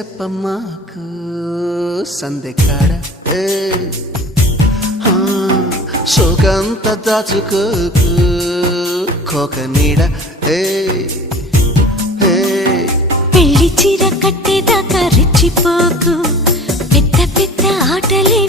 చెప్పమ్మాకు సందెకాడ సోకంత దాచుకోకు కోక నీడ పెళ్లి చీర కట్టేదాకా రెచ్చిపోకు పెద్ద పెద్ద ఆటలే